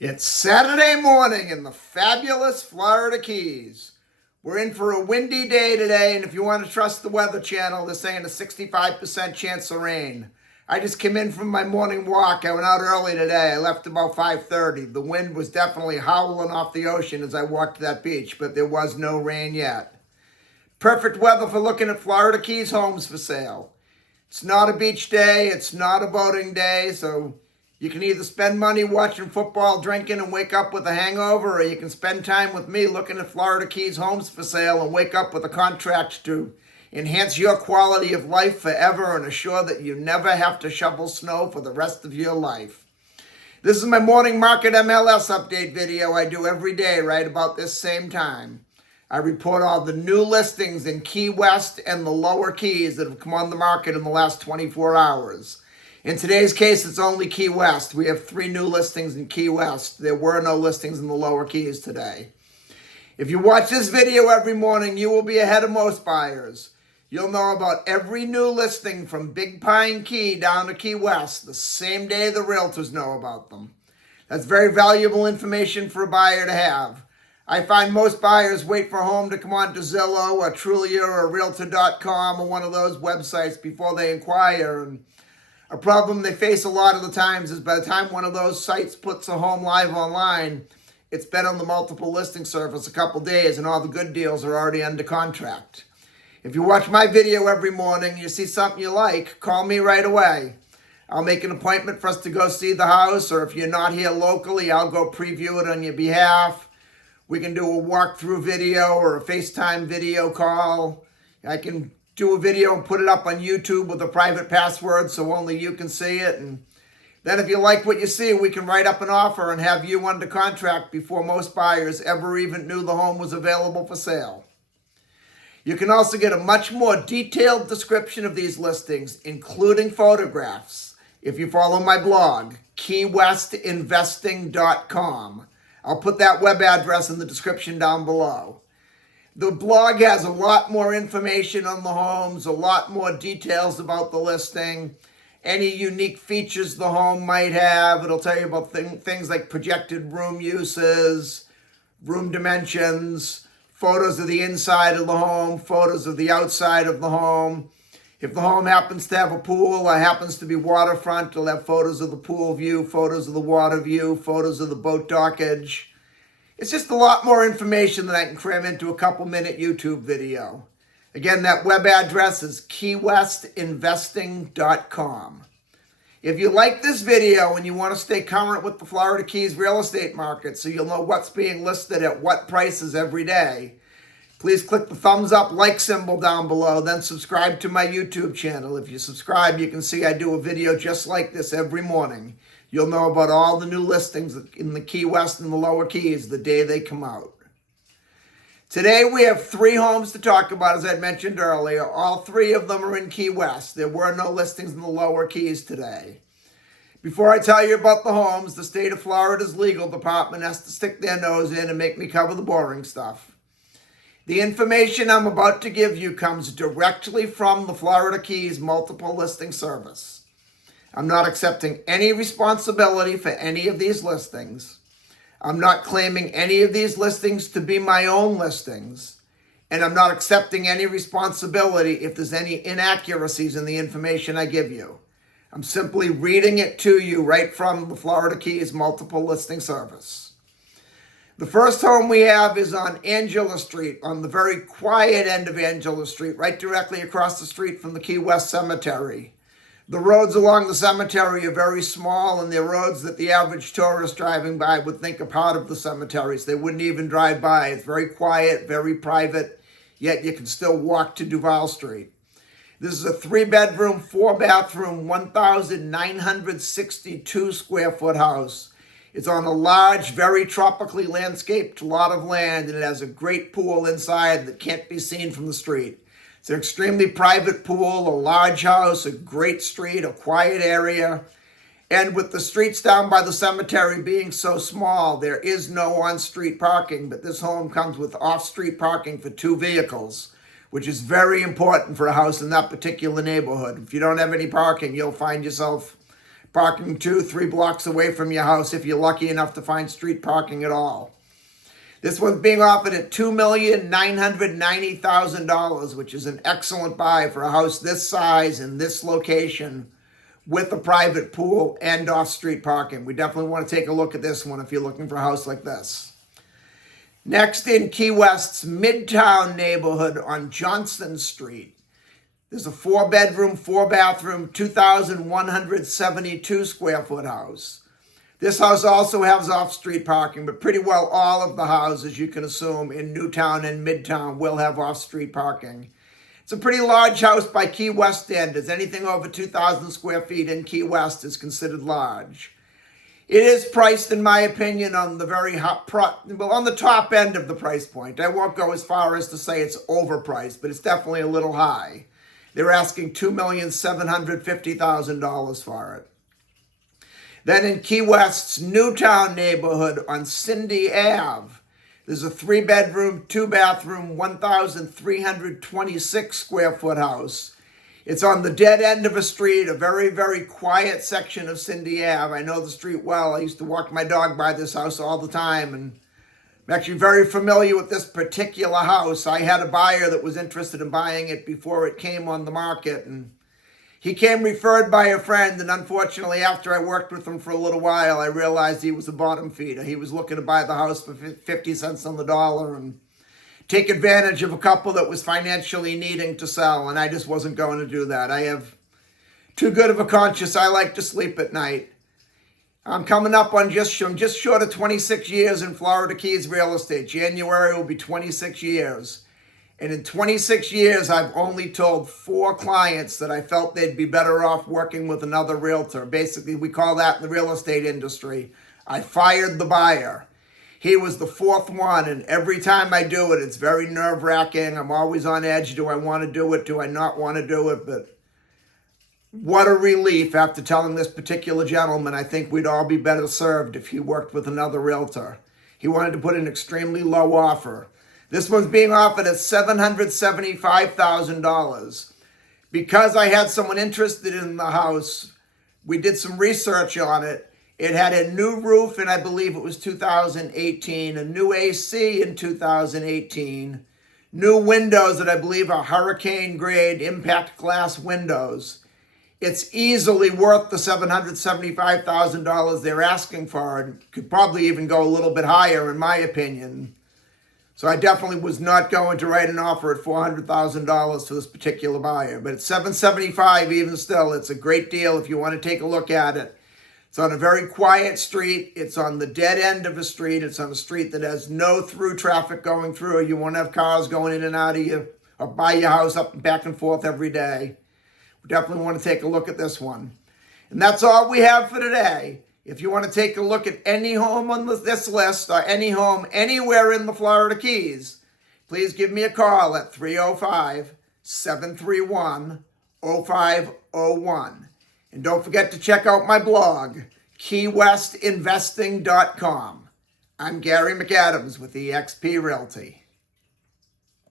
It's Saturday morning in the fabulous Florida Keys. We're in for a windy day today, and if you want to trust the Weather Channel, they're saying a 65% chance of rain. I just came in from my morning walk. I went out early today. I left about 5:30. The wind was definitely howling off the ocean as I walked to that beach, but there was no rain yet. Perfect weather for looking at Florida Keys homes for sale. It's not a beach day. It's not a boating day, so you can either spend money watching football, drinking, and wake up with a hangover, or you can spend time with me looking at Florida Keys homes for sale and wake up with a contract to enhance your quality of life forever and assure that you never have to shovel snow for the rest of your life. This is my morning market MLS update video I do every day right about this same time. I report all the new listings in Key West and the lower Keys that have come on the market in the last 24 hours. In today's case, it's only Key West. We have 3 new listings in Key West. There were no listings in the lower Keys today. If you watch this video every morning, you will be ahead of most buyers. You'll know about every new listing from Big Pine Key down to Key West the same day the realtors know about them. That's very valuable information for a buyer to have. I find most buyers wait for a home to come on to Zillow or Trulia or Realtor.com or one of those websites before they inquire. And a problem they face a lot of the times is by the time one of those sites puts a home live online, it's been on the multiple listing service a couple days and all the good deals are already under contract. If you watch my video every morning and you see something you like, call me right away. I'll make an appointment for us to go see the house, or if you're not here locally, I'll go preview it on your behalf. We can do a walkthrough video or a FaceTime video call. I can do a video and put it up on YouTube with a private password so only you can see it. And then if you like what you see, we can write up an offer and have you under contract before most buyers ever even knew the home was available for sale. You can also get a much more detailed description of these listings, including photographs, if you follow my blog, keywestinvesting.com. I'll put that web address in the description down below. The blog has a lot more information on the homes, a lot more details about the listing, any unique features the home might have. It'll tell you about things like projected room uses, room dimensions, photos of the inside of the home, photos of the outside of the home. If the home happens to have a pool or happens to be waterfront, it'll have photos of the pool view, photos of the water view, photos of the boat dockage. It's just a lot more information than I can cram into a couple-minute YouTube video. Again, that web address is keywestinvesting.com. If you like this video and you want to stay current with the Florida Keys real estate market so you'll know what's being listed at what prices every day, please click the thumbs up like symbol down below, then subscribe to my YouTube channel. If you subscribe, you can see I do a video just like this every morning. You'll know about all the new listings in the Key West and the lower Keys the day they come out. Today we have 3 homes to talk about, as I mentioned earlier. All 3 of them are in Key West. There were no listings in the lower Keys today. Before I tell you about the homes, the state of Florida's legal department has to stick their nose in and make me cover the boring stuff. The information I'm about to give you comes directly from the Florida Keys multiple listing service. I'm not accepting any responsibility for any of these listings. I'm not claiming any of these listings to be my own listings. And I'm not accepting any responsibility if there's any inaccuracies in the information I give you. I'm simply reading it to you right from the Florida Keys multiple listing service. The first home we have is on Angela Street, on the very quiet end of Angela Street, right directly across the street from the Key West Cemetery. The roads along the cemetery are very small, and they're roads that the average tourist driving by would think are part of the cemeteries. They wouldn't even drive by. It's very quiet, very private, yet you can still walk to Duval Street. This is a 3-bedroom, 4-bathroom, 1,962 square foot house. It's on a large, very tropically landscaped lot of land, and it has a great pool inside that can't be seen from the street. It's an extremely private pool, a large house, a great street, a quiet area. And with the streets down by the cemetery being so small, there is no on-street parking, but this home comes with off-street parking for 2 vehicles, which is very important for a house in that particular neighborhood. If you don't have any parking, you'll find yourself parking 2-3 blocks away from your house if you're lucky enough to find street parking at all. This one's being offered at $2,990,000, which is an excellent buy for a house this size in this location with a private pool and off-street parking. We definitely want to take a look at this one if you're looking for a house like this. Next, in Key West's Midtown neighborhood on Johnston Street, there's a 4-bedroom, 4-bathroom, 2,172 square foot house. This house also has off-street parking, but pretty well all of the houses, you can assume, in Newtown and Midtown will have off-street parking. It's a pretty large house by Key West standards. Anything over 2,000 square feet in Key West is considered large. It is priced, in my opinion, on the on the top end of the price point. I won't go as far as to say it's overpriced, but it's definitely a little high. They're asking $2,750,000 for it. Then in Key West's Newtown neighborhood on Cindy Ave, there's a 3-bedroom, 2-bathroom, 1,326 square foot house. It's on the dead end of a street, a very, very quiet section of Cindy Ave. I know the street well. I used to walk my dog by this house all the time, and I'm actually very familiar with this particular house. I had a buyer that was interested in buying it before it came on the market, and he came referred by a friend, and unfortunately, after I worked with him for a little while, I realized he was a bottom feeder. He was looking to buy the house for 50 cents on the dollar and take advantage of a couple that was financially needing to sell, and I just wasn't going to do that. I have too good of a conscience. I like to sleep at night. I'm coming up on just short of 26 years in Florida Keys real estate. January will be 26 years. And in 26 years, I've only told 4 clients that I felt they'd be better off working with another realtor. Basically, we call that in the real estate industry, I fired the buyer. He was the 4th one, and every time I do it, it's very nerve-wracking. I'm always on edge. Do I want to do it? Do I not want to do it? But what a relief after telling this particular gentleman, I think we'd all be better served if he worked with another realtor. He wanted to put an extremely low offer. This one's being offered at $775,000. Because I had someone interested in the house, we did some research on it. It had a new roof, and I believe it was 2018, a new AC in 2018, new windows that I believe are hurricane-grade impact glass windows. It's easily worth the $775,000 they're asking for, and could probably even go a little bit higher, in my opinion. So I definitely was not going to write an offer at $400,000 to this particular buyer. But at $775,000, even still, it's a great deal if you want to take a look at it. It's on a very quiet street. It's on the dead end of a street. It's on a street that has no through traffic going through. You won't have cars going in and out of you or by your house up and back and forth every day. We definitely want to take a look at this one. And that's all we have for today. If you want to take a look at any home on this list or any home anywhere in the Florida Keys, please give me a call at 305-731-0501. And don't forget to check out my blog, keywestinvesting.com. I'm Gary McAdams with eXp Realty.